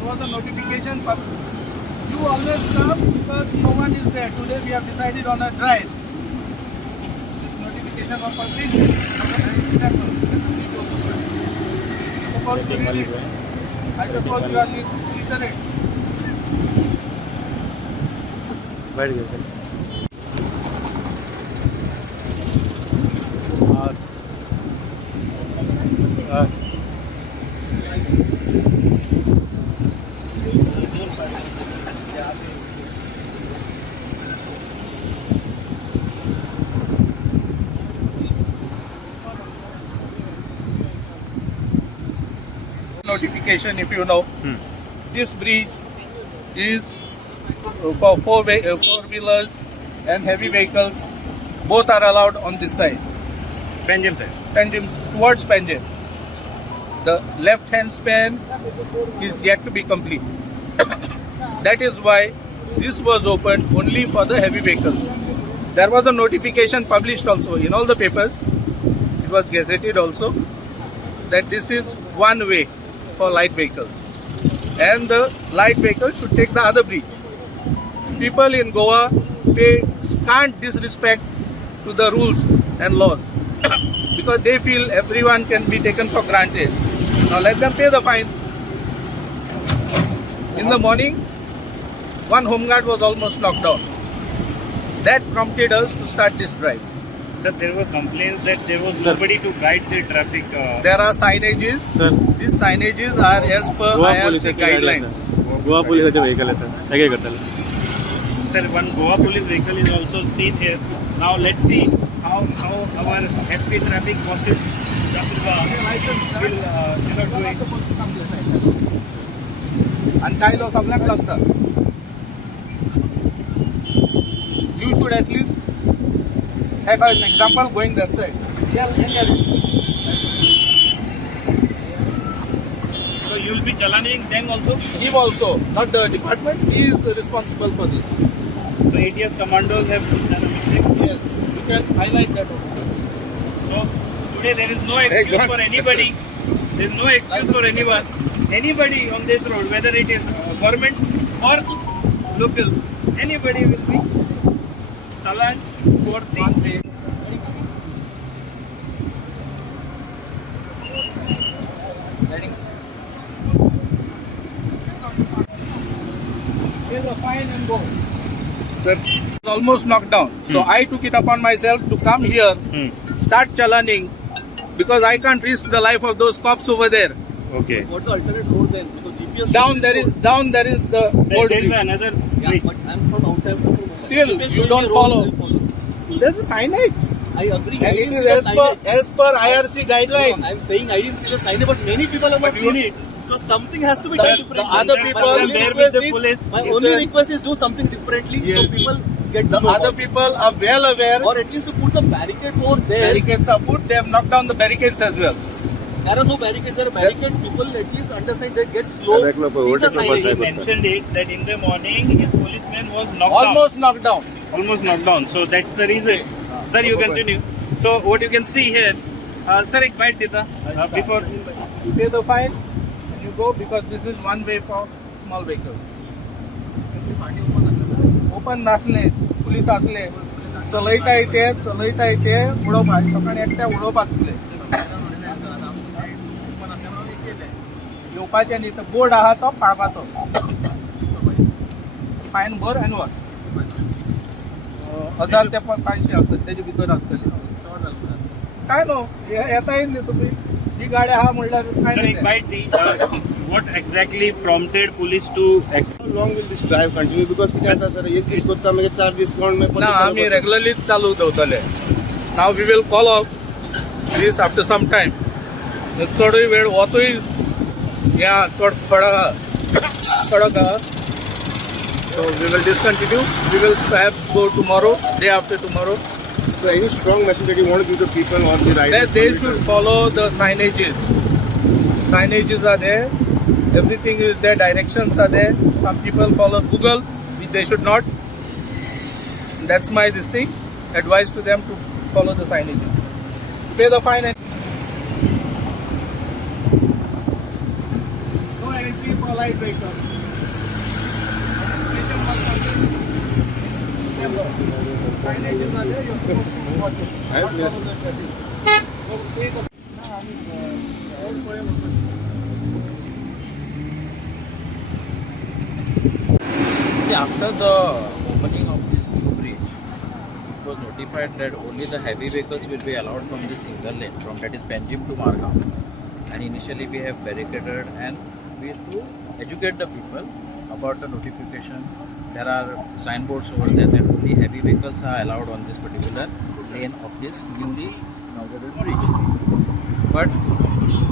There was a notification. You always come because no one is there. Today we have decided on a drive. This notification was published. I suppose you are literate. बैठ गए Notification, if you know, this bridge is for four-wheelers and heavy vehicles. Both are allowed on this side. Panjim side. Panjim towards Panjim. The left-hand span is yet to be complete. That is why this was opened only for the heavy vehicles. There was a notification published also in all the papers. It was gazetted also that this is one way for light vehicles, and the light vehicles should take the other bridge. People in Goa can't disrespect to the rules and laws because they feel everyone can be taken for granted. Now let them pay the fine. In the morning, one homeguard was almost knocked down. That prompted us to start this drive. Sir, there were complaints that there was nobody to guide the traffic. There are signages. Sir, These signages are as per IRC guidelines. Goa पोलिसाचे vehicle येतात काय करताल Sir, one Goa police vehicle is also seen here. Now let's see how our happy traffic bosses will do it. And Kylo सगळ्यांक लागता. You should at least set an example going that side. So you will be chalaning them also? Him also, not the department. He is responsible for this. So ATS commandos have done a mistake. Yes, you can highlight that also. So today there is no excuse for anybody. There is no excuse for anyone. Anybody on this road, whether it is government or local, anybody will be challan for the Pay the fine and go. Sir, it's almost knocked down. So I took it upon myself to come here, start chalaning, because I can't risk the life of those cops over there. Okay. What's the alternate road then? Because GPS Down there is the old There is bridge. another Yeah, bridge. but I'm from outside. Still, GPS you showing don't me road, follow. I'll follow. There's a signage, I agree. and I it didn't is see the signage. as per IRC guidelines. I'm saying I didn't see the signage, but many people have not But you- seen it. So something has to be The- done the differently. other My people- only There request with the is- police. My Yes, only sir. request is do something differently Yes. so people get to The know other about it. people are well aware. Or at least to put some barricades over there. Barricades are put. They have knocked down the barricades as well. There are no barricades. There are barricades. People at least understand they get slow. See the He signage. mentioned it that in the morning his policeman was knocked Almost knocked down. down. Almost knocked down. So that's the reason. Sir, you continue. So what you can see here, sir, एक bite देता before. You pay the fine and you go because this is one way for small vehicles. Open नसले, police असले, चलयता येते, उडोवपाक, सकाळी एकट्या उडोवपाक दिले. येवपाचें न्ही तर बोर्ड आहा तो पाळपाचो. फायन भर एंड वच. 1000 ते 500 आसतली, तेजे भितर आसतली. काय नो, येता येईल न्ही तुमी. ही गाडी आहा म्हणल्यार Sir, फायन एक bite the. What exactly prompted police to act? How long will this drive continue? Because कितें जाता सर एक दीस करता मागीर 4 दीस कोण मागीर ना आमी रेग्युलरली चालू दवरतले. नाव we will call off this after some time. चडूय वेळ वतूय या चड कडक आहा. So we will discontinue. We will perhaps go tomorrow, day after tomorrow. So any strong message that you want to give to people on the ride? That they should follow the signages. Signages are there. Everything is there. Directions are there. Some people follow Google, which they should not. That's my this thing. Advice to them to follow the signages. Pay the fine and no entry for light vehicle. Special work on this. Signage is there, you're supposed to watch it. Not follow the traffic. So take a See, after the opening of this new bridge, it was notified that only the heavy vehicles will be allowed from this single lane, from that is Panjim to Margao. And initially we have barricaded and we used to educate the people about the notification. There are signboards over there that only heavy vehicles are allowed on this particular lane of this newly inaugurated bridge. But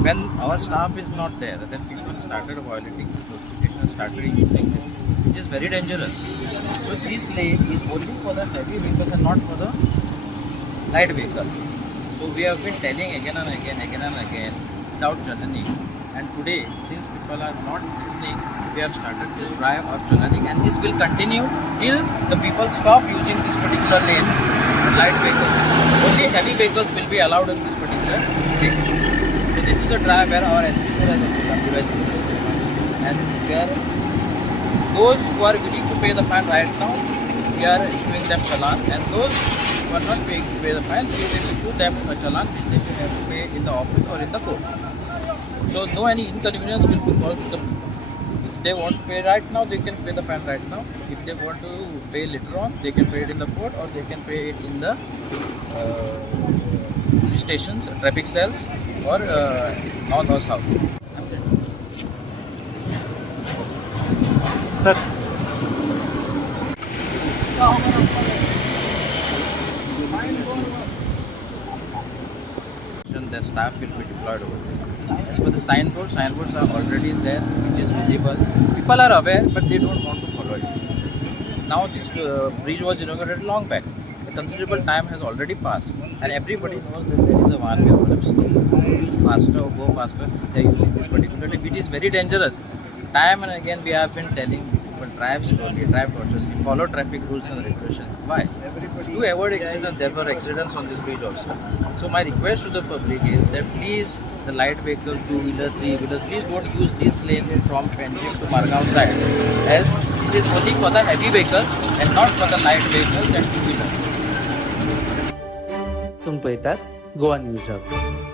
when our staff is not there, then people started violating this notification, started using this, which is very dangerous. So this lane is only for the heavy vehicles and not for the light vehicles. So we have been telling again and again without challenging. And today, since people are not listening, we have started this drive of challenging, and this will continue till the people stop using this particular lane, light vehicles. Only heavy vehicles will be allowed in this particular lane. So this is the drive where our SP4 has also come to us. And where those who are willing to pay the fine right now, we are issuing them challan, and those who are not paying to pay the fine, we will issue them a challan which they should have to pay in the office or in the court. So no any inconvenience will be caused to the people. If they want to pay right now, they can pay the fine right now. If they want to pay later on, they can pay it in the court or they can pay it in the police stations, traffic cells, or north or south. That's it. The staff will be deployed over there. As per the signboards are already there, it is visible. People are aware, but they don't want to follow it. Now this bridge was inaugurated long back. A considerable time has already passed, and everybody knows that there is a one-way problem still. Use faster or go faster. They are using this particular tip. It is very dangerous. Time and again we have been telling people, drive slowly, drive cautiously, follow traffic rules and regulations. Why? To avoid accidents, there were accidents on this bridge also. So my request to the public is that please, the light vehicles, two-wheelers, three-wheelers, please don't use this lane from Panjim to Margao side, as this is only for the heavy vehicles and not for the light vehicles and two-wheelers. तुम्ही पाहतात Goa news hub.